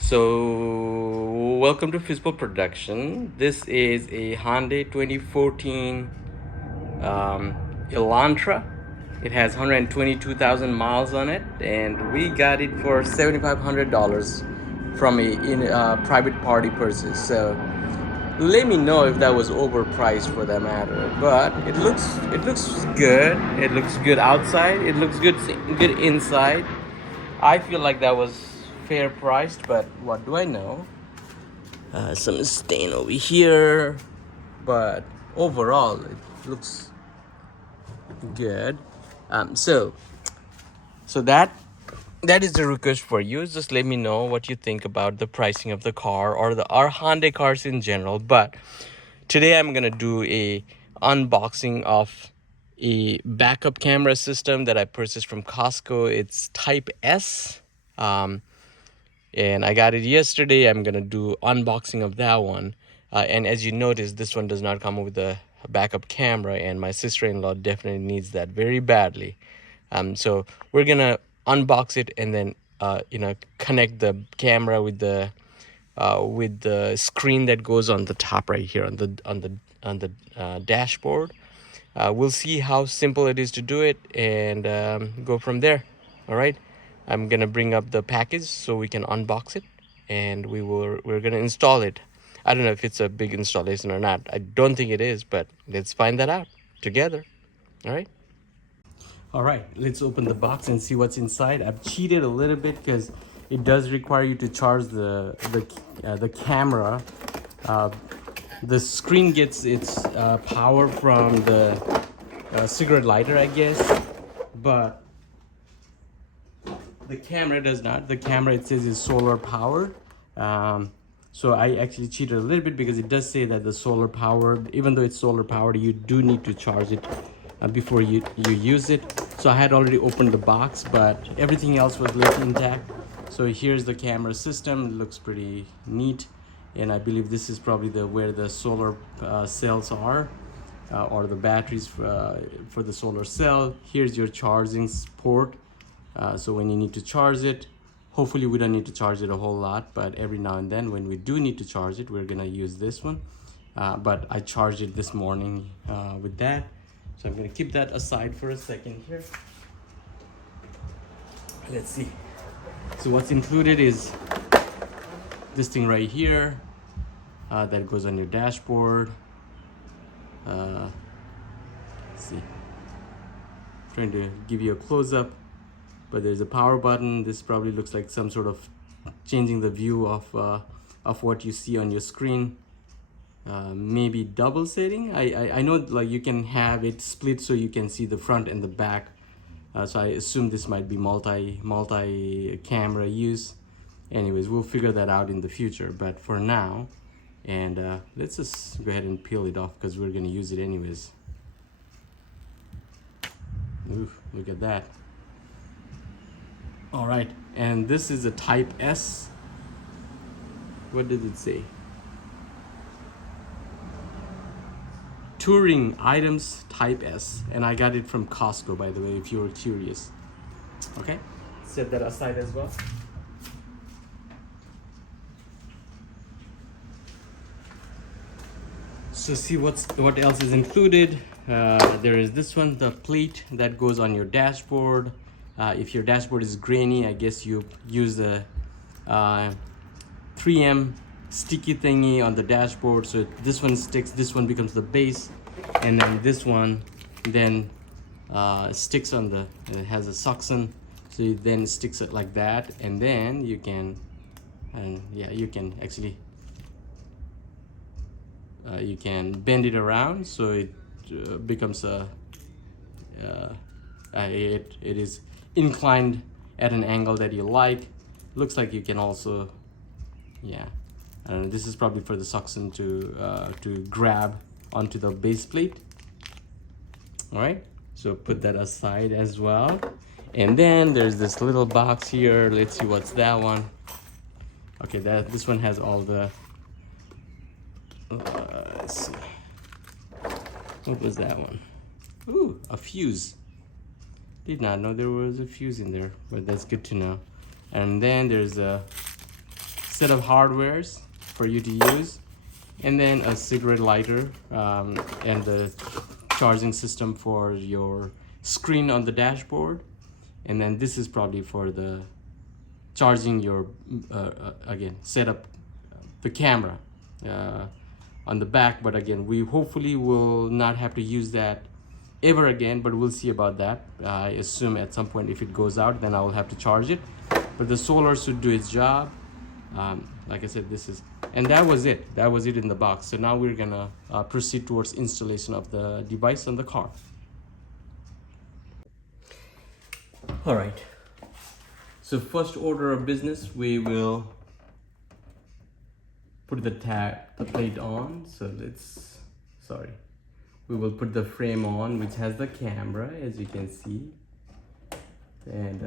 So, welcome to Fishbowlproduction. This is a Hyundai 2014 Elantra. It has 122,000 miles on it, and we got it for $7,500 from a private party purchase. So, let me know if that was overpriced for that matter. But it looks good. It looks good outside. It looks good inside. I feel like that was fair priced, but what do I know? Some stain over here, but overall it looks good. So that is the request for you. Just let me know what you think about the pricing of the car or the our Hyundai cars in general. But today I'm gonna do a unboxing of a backup camera system that I purchased from Costco. It's Type S. And I got it yesterday. I'm gonna do unboxing of that one. And as you notice, this one does not come with a backup camera, and my sister-in-law definitely needs that very badly. So we're gonna unbox it and then connect the camera with the screen that goes on the top right here on the dashboard. We'll see how simple it is to do it and go from there. All right, I'm gonna bring up the package so we can unbox it, and we're gonna install it. I don't know if it's a big installation or not. I don't think it is, but let's find that out together. All right. All right, let's open the box and see what's inside. I've cheated a little bit because it does require you to charge the camera. Uh, the screen gets its power from the cigarette lighter, I guess, but the camera does not. The camera, it says, is solar powered. So I actually cheated a little bit because it does say that the solar powered, even though it's solar powered, you do need to charge it before you use it. So I had already opened the box, but everything else was left intact. So here's the camera system. It looks pretty neat, and I believe this is probably where the solar cells are, or the batteries for the solar cell. Here's your charging port. So when you need to charge it, hopefully we don't need to charge it a whole lot, but every now and then when we do need to charge it, we're gonna use this one. But I charged it this morning with that. So I'm gonna keep that aside for a second here. Let's see. So what's included is this thing right here that goes on your dashboard. Let's see. Trying to give you a close-up, but there's a power button. This probably looks like some sort of changing the view of what you see on your screen. Maybe double setting. I know, like, you can have it split so you can see the front and the back. So I assume this might be multi camera use. Anyways, we'll figure that out in the future, but for now, and let's just go ahead and peel it off because we're gonna use it anyways. Ooh, look at that. All right, and this is a Type S. What did it say? Touring items Type S, and I got it from Costco, by the way, if you were curious. Okay, set that aside as well. So see what else is included. There is this one, the plate that goes on your dashboard. If your dashboard is grainy, I guess you use the 3M sticky thingy on the dashboard, so this one sticks, this one becomes the base, and then this one then sticks on the, it has a suction, so it then sticks it like that, and then you can, and yeah, you can actually you can bend it around so it becomes it is inclined at an angle that you like. Looks like you can also, yeah, I don't know, this is probably for the suction to grab onto the base plate. All right, so put that aside as well. And then there's this little box here. Let's see what's that one. Okay, this one has all the let's see, what was that one? Ooh, a fuse. Did not know there was a fuse in there, but that's good to know. And then there's a set of hardwares for you to use, and then a cigarette lighter, and the charging system for your screen on the dashboard. And then this is probably for the charging your again, set up the camera on the back. But again, we hopefully will not have to use that ever again, but we'll see about that. I assume at some point if it goes out, then I will have to charge it, but the solar should do its job. Like I said, this is, and that was it in the box. So now we're gonna proceed towards installation of the device on the car. All right, so first order of business, we will put the plate on. So we will put the frame on, which has the camera, as you can see. And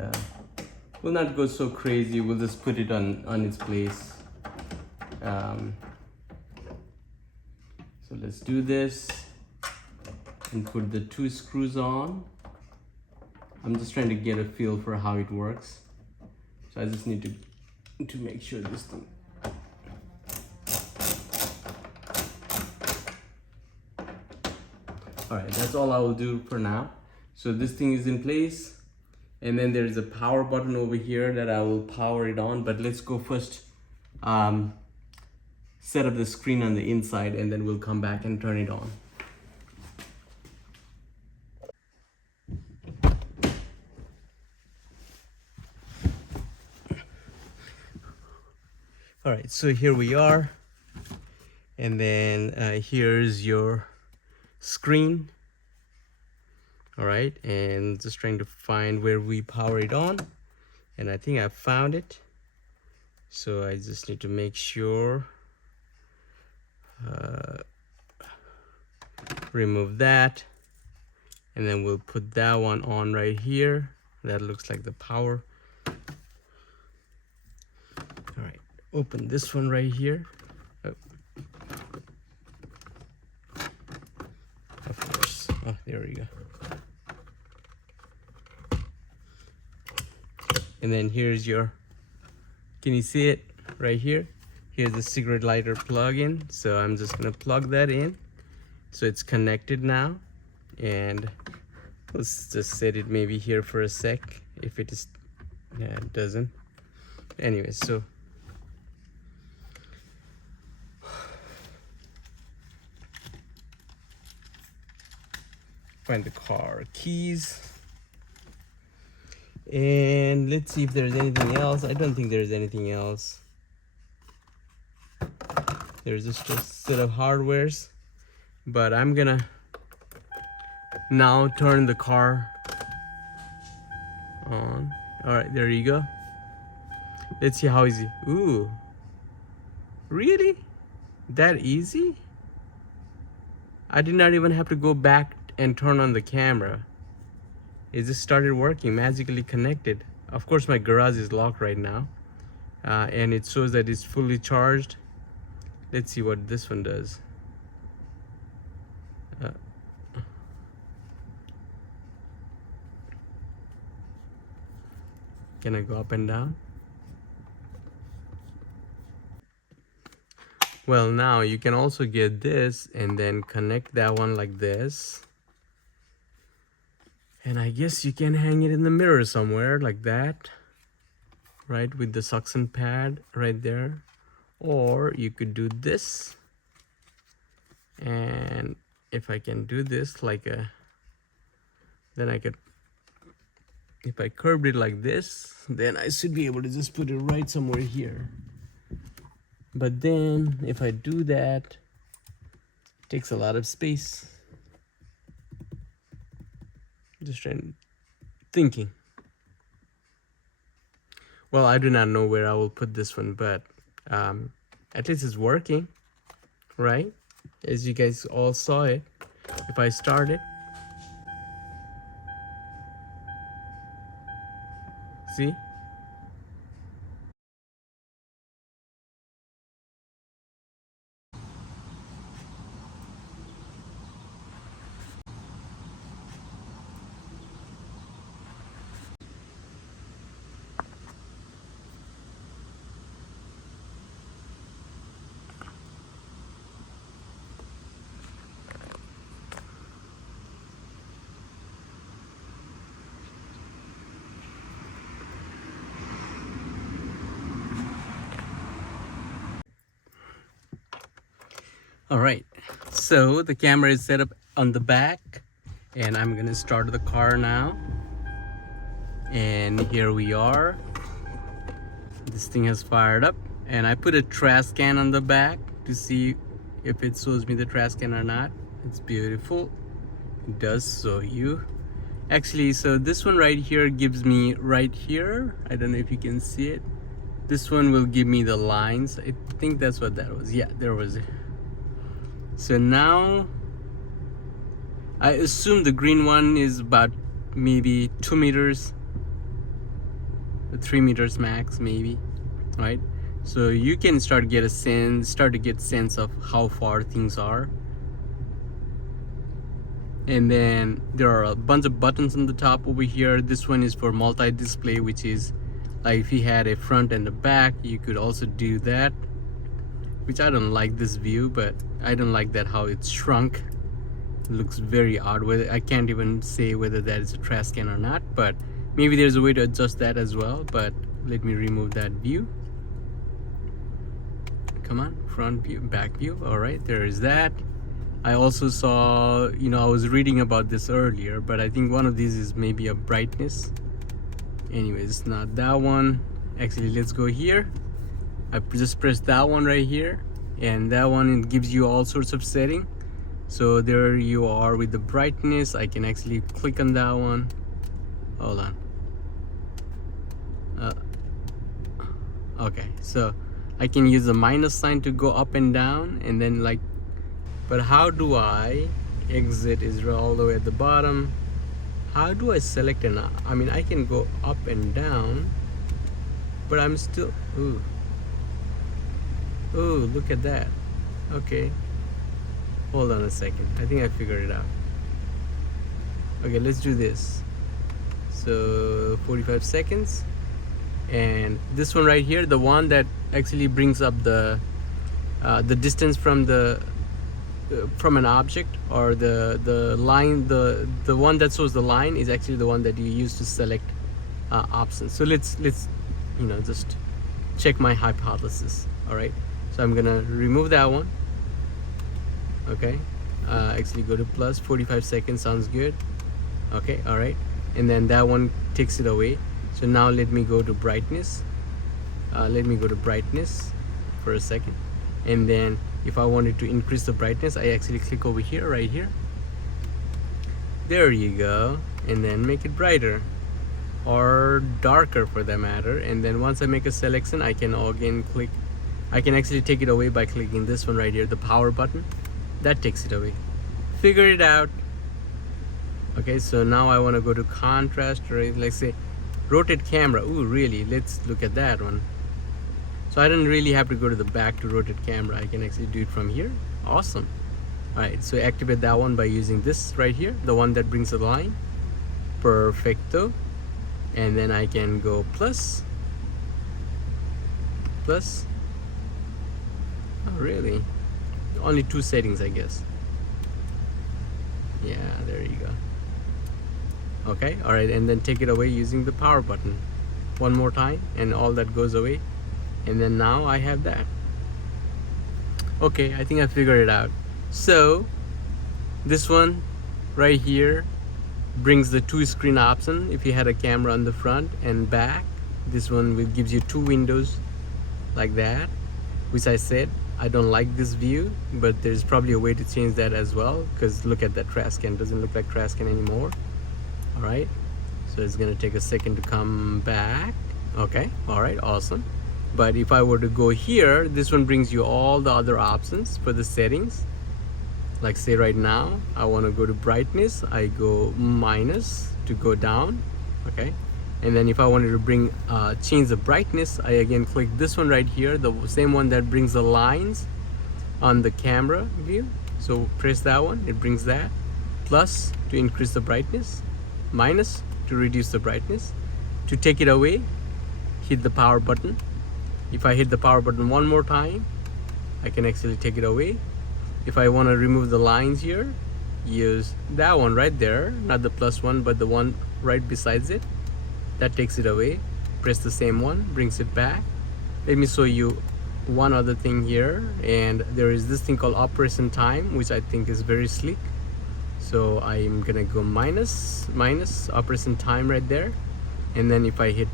we'll not go so crazy, we'll just put it on its place. So let's do this and put the 2 screws on. I'm just trying to get a feel for how it works. So I just need to make sure this thing. All right, that's all I will do for now. So this thing is in place, and then there's a power button over here that I will power it on. But let's go first set up the screen on the inside, and then we'll come back and turn it on. All right, so here we are, and then here's your screen. All right, and just trying to find where we power it on, and I think I found it. So I just need to make sure, remove that, and then we'll put that one on right here. That looks like the power. All right, open this one right here. Oh. Of course. Oh, there we go. And then here's your, can you see it right here? Here's the cigarette lighter plug-in. So I'm just gonna plug that in. So it's connected now. And let's just set it maybe here for a sec. If it is, yeah, it doesn't. Anyway, so find the car keys. And let's see if there's anything else. I don't think there's anything else. There's just a set of hardwares. But I'm gonna now turn the car on. All right, there you go. Let's see how easy. Ooh, really? That easy? I did not even have to go back and turn on the camera. It just started working, magically connected. Of course, my garage is locked right now, and it shows that it's fully charged. Let's see what this one does. Can I go up and down? Well, now you can also get this and then connect that one like this. And I guess you can hang it in the mirror somewhere like that, right, with the suction pad right there. Or you could do this, and if I can do this like a, then I could, if I curved it like this, then I should be able to just put it right somewhere here. But then if I do that, it takes a lot of space. Just thinking. Well, I do not know where I will put this one, but at least it's working, right? As you guys all saw it. If I start it, see? All right, so the camera is set up on the back and I'm gonna start the car now. And here we are. This thing has fired up and I put a trash can on the back to see if it shows me the trash can or not. It's beautiful. It does show you. Actually, so this one right here gives me right here. I don't know if you can see it. This one will give me the lines. I think that's what that was. Yeah, there was it. So now I assume the green one is about maybe 2 meters, 3 meters max, maybe, right? So you can start to get sense of how far things are. And then there are a bunch of buttons on the top over here. This one is for multi-display, which is like if you had a front and a back, you could also do that, which I don't like this view, but I don't like that how it's shrunk. It looks very odd. I can't even say whether that is a trash can or not, but maybe there's a way to adjust that as well. But let me remove that view. Come on, front view, back view. All right, there is that. I also saw, I was reading about this earlier, but I think one of these is maybe a brightness. Anyways, it's not that one. Actually, let's go here. I just pressed that one right here, and that one, it gives you all sorts of setting. So there you are with the brightness. I can actually click on that one. Hold on. Okay, so I can use the minus sign to go up and down, and then but how do I exit is all the way at the bottom. How do I select an, I mean, I can go up and down, but I'm still, ooh, look at that. Okay, hold on a second. I think I figured it out. Okay, let's do this. So 45 seconds. And this one right here, the one that actually brings up the distance from from an object, or the line, the one that shows the line is actually the one that you use to select options. So let's just check my hypothesis. All right, so I'm gonna remove that one. Okay, actually go to plus. 45 seconds sounds good. Okay, all right, and then that one takes it away. So now let me go to brightness. Let me go to brightness for a second, and then if I wanted to increase the brightness, I actually click over here, right here. There you go. And then make it brighter or darker for that matter. And then once I make a selection, I can again click. I can actually take it away by clicking this one right here, the power button. That takes it away. Figure it out. Okay, so now I want to go to contrast, right? Let's say rotate camera. Ooh, really? Let's look at that one. So I don't really have to go to the back to rotate camera. I can actually do it from here. Awesome. All right, so activate that one by using this right here, the one that brings the line. Perfecto. And then I can go plus. Plus. Oh, really? Only 2 settings, I guess. Yeah, there you go. Okay, all right, and then take it away using the power button. One more time, and all that goes away. And then now I have that. Okay, I think I figured it out. So this one right here brings the 2 screen option. If you had a camera on the front and back, this one gives you 2 windows like that, which I said I don't like this view, but there's probably a way to change that as well, because look at that trash can. Doesn't look like trash can anymore. All right, so it's gonna take a second to come back. Okay, all right, awesome. But if I were to go here, this one brings you all the other options for the settings. Like say right now, I want to go to brightness. I go minus to go down. Okay. And then if I wanted to change the brightness, I again click this one right here, the same one that brings the lines on the camera view. So press that one, it brings that. Plus to increase the brightness, minus to reduce the brightness. To take it away, hit the power button. If I hit the power button one more time, I can actually take it away. If I want to remove the lines here, use that one right there, not the plus one, but the one right besides it. That takes it away. Press the same one, brings it back. Let me show you one other thing here, and there is this thing called operation time, which I think is very sleek. So I'm gonna go minus operation time right there, and then if I hit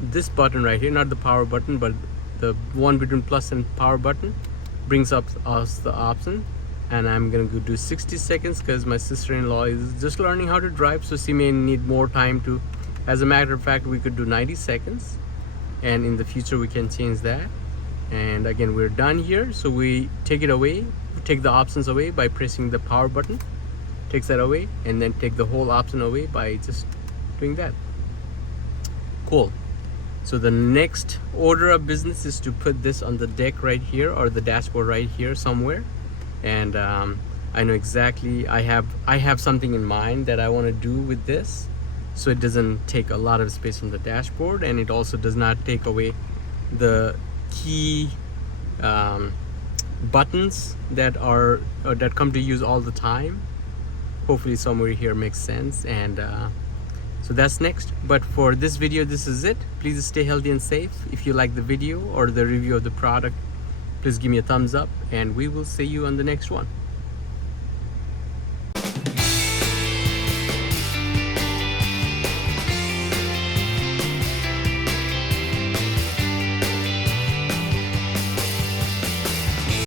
this button right here, not the power button but the one between plus and power button, brings up us the option. And I'm gonna go do 60 seconds because my sister-in-law is just learning how to drive, so she may need more time to. As a matter of fact, we could do 90 seconds, and in the future we can change that. And again, we're done here, so we take it away, take the options away by pressing the power button, takes that away, and then take the whole option away by just doing that. Cool. So the next order of business is to put this on the deck right here, or the dashboard right here somewhere. And I know exactly, I have something in mind that I want to do with this, so it doesn't take a lot of space on the dashboard, and it also does not take away the key buttons that are that come to use all the time. Hopefully somewhere here makes sense. And so that's next. But for this video, this is it. Please stay healthy and safe. If you like the video or the review of the product, please give me a thumbs up, and we will see you on the next one.